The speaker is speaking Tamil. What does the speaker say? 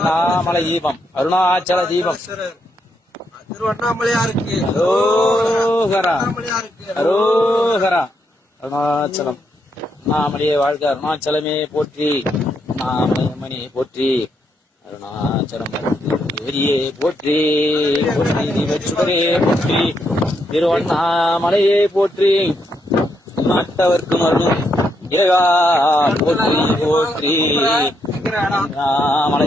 அண்ணாமலை தீபம், அருணாச்சல தீபம். திருவண்ணாமலையாருக்கு அரோகரா, அரோகரா. அருணாச்சலம். அண்ணாமலையே வாழ்க, அருணாச்சலமே போற்றி, அண்ணாமலையே போற்றி, அருணாச்சலம் தேவரியே போற்றி, போற்றி தீபச்சுடரே போற்றி, திருவண்ணாமலையே போற்றி, நாட்டவர்க்கும் அருளும் இறைவா போற்றி போற்றி. அண்ணாமலை